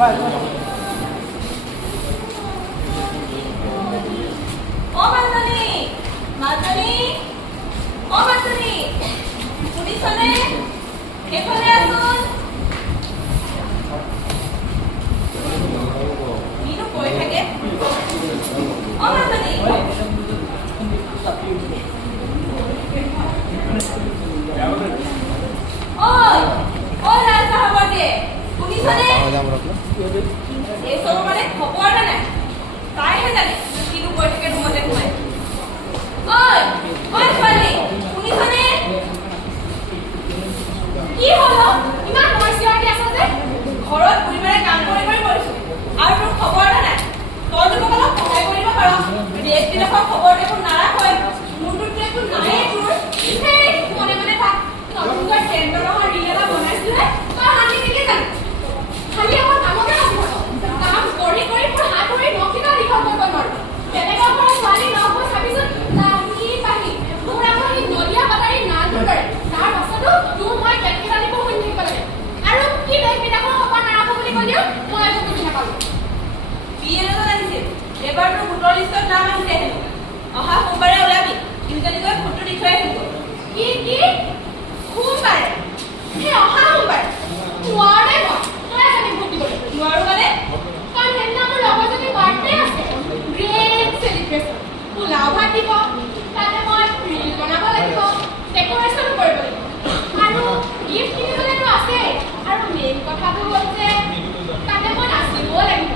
ও মালতী মালতী ও মালতী শুনিছনে এখানে আসুন কিনো কৈ থাকে ও মালতী ওই ও লাল সাহাবাকে শুনিছনে এই সব মানে খবর না তাইহে জানে কিনো কৈ থাকে ৰুমতে সোমাই ওই ওই ছোৱালী শুনিছনে কি হলো ইমান মইছিয়াকে আছে যে ঘৰত পৰিবাৰে কাম কৰি কৰিছো আৰু তোৰ খবৰ নাই তই যদি মোক অলপ সহায় কৰিব পাৰ ব্যক্তিগত খবৰ দেখোন নাৰাখৈ মোৰটো একো নাই তোৰ সেই মনে মনে থাক নতুনকৈ চেণ্টাৰ ৰিলেটা বনাইছিলে তই হানি দিলি জানো খালি আমাৰ কামকে নকৰো কাম কৰি কৰি মোৰ হাত ধৰি নখিনা দীঘল কৰিব নোৱাৰো তেনেকুৱা পৰা ছোৱালী নকৈ চাবিচোন কি পাহি মোৰ আমাৰ এই নদিয়া বাটাৰী নাল কৰে তাৰ পাছতো তোৰ মই কেনেকৈ দিব শুনি থাকিব লাগে আৰু কি বেগবিলাকৰ খবৰ নাৰাখো বুলি ক'লেও মই একো বুজি নাপালো বিএলও লাগিছিল এবাৰতো ভোটৰ লিষ্টত নাম আহিছে হেনো অহা সোমবাৰে ওলাবি ইউজেনিকৈ ফটো দি থৈ আহিব কি সোমবাৰে সেই অহা সোমবাৰে নোৱাৰে মই জানি ভোট দিবলৈ নোৱাৰো মানে কাৰণ সেইদিনা মোৰ লগৰজনী বাৰ্থডে আছে গ্ৰেট চেলিব্ৰেশ্যন পোলাও ভাত দিব তাতে মই ৰিল বনাব লাগিব ডেকৰেশ্যনো কৰিব লাগিব আৰু গিফ্ট কিনিবলৈতো আছে আৰু মেইন কথাটো হ'ল যে তাতে মই নাচিবও লাগিব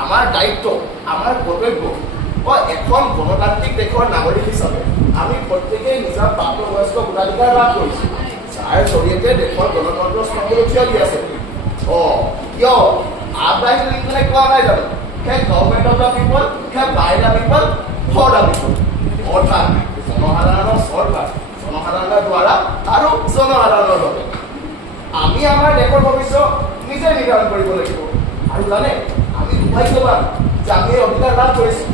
আমাৰ দায়িত্ব আমাৰ কৰ্তব্য এখন গণতান্ত্ৰিক দেশৰ নাগৰিক হিচাপে আমি প্ৰত্যেকেই নিজৰ প্ৰাপ্তবয়স্ক ভোটাধিকাৰ লাভ কৰিছো যাৰ জৰিয়তে দেশৰ গণতন্ত্ৰ স্তম্ভলৈ থিয় দি আছে কিয় আব্ৰাহিম লিংকনে কোৱা নাই জানো government of the people by the people for the people অৰ্থাৎ জনসাধাৰণৰ চৰকাৰ জনসাধাৰণৰ দ্বাৰা আৰু জনসাধাৰণৰ বাবে আমি আমাৰ দেশৰ ভৱিষ্যত নিজে নিৰ্ধাৰণ কৰিব লাগিব আৰু জানে আমি সৌভাগ্যৱান যে আমি এই অধিকাৰ লাভ কৰিছো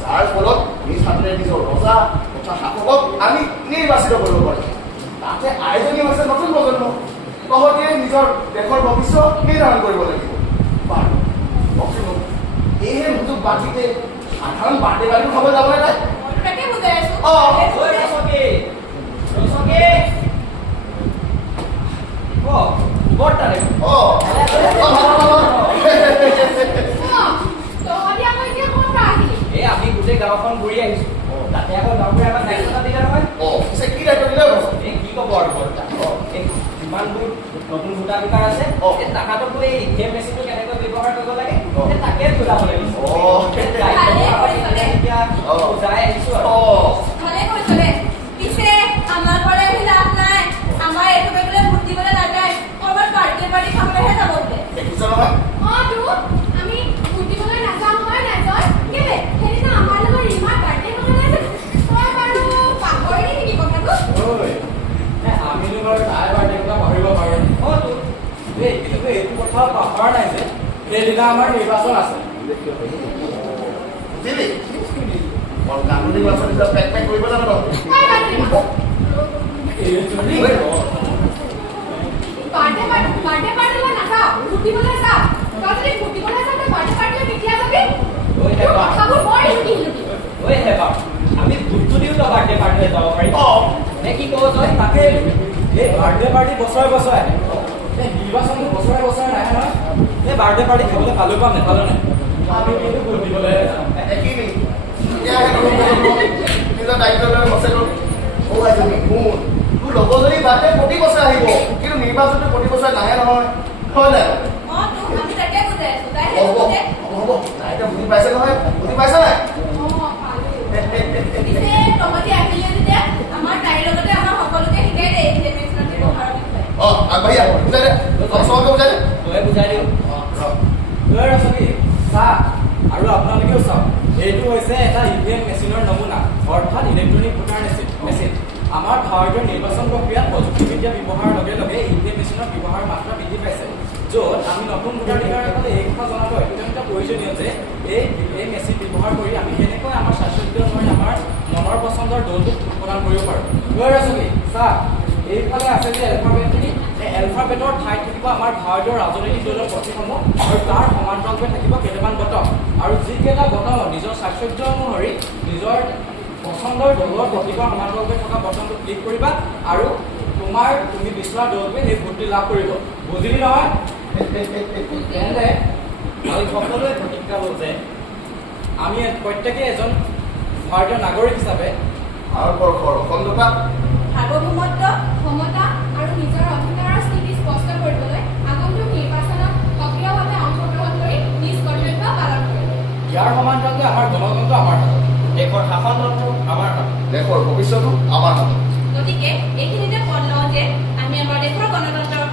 যাৰ ফলত নিজ হাতেৰে নিজৰ ৰজা তথা শাসকক আমি নিৰ্বাচিত কৰিব পাৰিম তাতে আইজনী হৈছে নতুন প্ৰজন্ম তহঁতে নিজৰ দেশৰ ভৱিষ্যত নিৰ্ধাৰণ কৰিব লাগিব বাৰু এইহে সুযোগ বাকীতে সাধাৰণ বাৰ্থডে গাড়ী খাব যাবলৈ নাই আমি গোটেই গাঁওখন ঘূৰি আহিছো তাতে আকৌ গাঁওবোৰে আমাক দায়িত্ব এটা দিলে নহয় কি দায়িত্ব দিলে কি ক'ব আৰু যিমানবোৰ নতুন ভোটাধিকাৰ আছে তাহাঁতকো এই ইভিএম মেচিনটো কেনেকৈ ব্যৱহাৰ কৰিব লাগে তাকে বুজাব লাগিব বুজাই আহিছো পিছে আমাৰ পৰা আহি লাভ নাই আমাৰ এইটো বেগলে ভোট দিবলৈ নাযায় কৰবাত বাৰ্থডে পাৰ্টি খাবলৈহে যাব দেখিছ নহয় আমি ভোট দিবলৈ নাযাওঁ হয় নাযায় কেলে সেইদিনা কথা পাহৰা নাই যে সেইদিনা আমাৰ নিৰ্বাচন আছে। বুজিলি কানুন নিৰ্বাচন পেক পেক কৰিব জানো তই? আমি ভোটটো দিও তই বাৰ্থডে পাৰ্টিলৈ যাব পাৰিম নে কি কব তই? তাকে এই বাৰ্থডে পাৰ্টি বছৰে বছৰে আহে, এই নিৰ্বাচনটো বছৰে বছৰে নাহে নহয়। এই বাৰ্থডে পাৰ্টি খাবলৈ ভালো পাম নেপালো নাই, আমি কিন্তু ভোট দিবলৈ যাওঁ। নিজৰ দায়িত্ব লৈ বছৰটো শুন তোৰ লগৰজনী বাৰ্থডে প্ৰতি বছৰে আহিব, কিন্তু নিৰ্বাচনটো প্ৰতি বছৰে নাহে নহয়, হয় নাই? হ'ব হ'ব তাই এতিয়া বুজি পাইছে নহয়, বুজি পাইছে নাই? আগবাঢ়ি আহ বুজাই দে, চবকে বুজাই দে। তই বুজাই দিওঁ তই ৰচনী চা আৰু আপোনালোকেও চাওক, এইটো হৈছে এটা ইভিএম মেচিনৰ নমুনা, অৰ্থাৎ ইলেক্ট্ৰনিক ভোটাৰ মেচিন। আমাৰ ভাৰতীয় নিৰ্বাচন প্ৰক্ৰিয়াত প্ৰযুক্তিবিদ্যা ব্যৱহাৰৰ লগে লগে ইভিএম মেচিনৰ ব্যৱহাৰ মাত্ৰা বৃদ্ধি পাইছে, য'ত আমি নতুন ভোটাধিকাৰীসকলে এই কথা জনাটো অত্যন্ত প্ৰয়োজনীয় যে এই মেচিন ব্যৱহাৰ কৰি আমি কেনেকৈ আমাৰ স্বাস্থ্য অনুসৰি আমাৰ মনৰ পচন্দৰ দলটো প্ৰদান কৰিব পাৰোঁ। তই ৰচনী চা এইফালে আছে যে এলফাবেটখিনি, এই এলফাবেটৰ ঠাইত থাকিব আমাৰ ভাৰতীয় ৰাজনৈতিক দলৰ প্ৰতীকসমূহ আৰু তাৰ সমান্তৰালকৈ থাকিব কেইটামান বটন, আৰু যিকেইটা বটনত নিজৰ স্বাস্থ্য অনুসৰি নিজৰ পচন্দৰ দলৰ প্ৰতীকৰ সমান্তৰালকৈ থকা বটনটো ক্লিক কৰিবা আৰু তুমি বিচৰা দলটোৱে সেই ভোটটি লাভ কৰিব। বুজিলি নহয়? তেন্তে আমি সকলোৱে প্ৰতিজ্ঞা লওঁ যে আমি প্ৰত্যেকেই এজন ভাৰতীয় নাগৰিক হিচাপে ভাৰতবৰ্ষৰ অখণ্ডতা, সাৰ্বভৌমত্ব, সমতা আৰু নিজৰ অধিকাৰৰ স্থিতি স্পষ্ট কৰিবলৈ আগন্তুক নিৰ্বাচনত সক্ৰিয়ভাৱে অংশগ্ৰহণ কৰি নিজ কৰ্তব্য পালন কৰিব। ইয়াৰ সমান্তৰালকৈ আমাৰ গণতন্ত্ৰ আমাৰ হাতত, দেশৰ শাসনতন্ত্ৰ আমাৰ হাতত, দেশৰ ভৱিষ্যতো আমাৰ হাতত। গতিকে এইখিনিতে পদ লওঁ যে আমি আমাৰ দেশৰ গণতন্ত্ৰৰ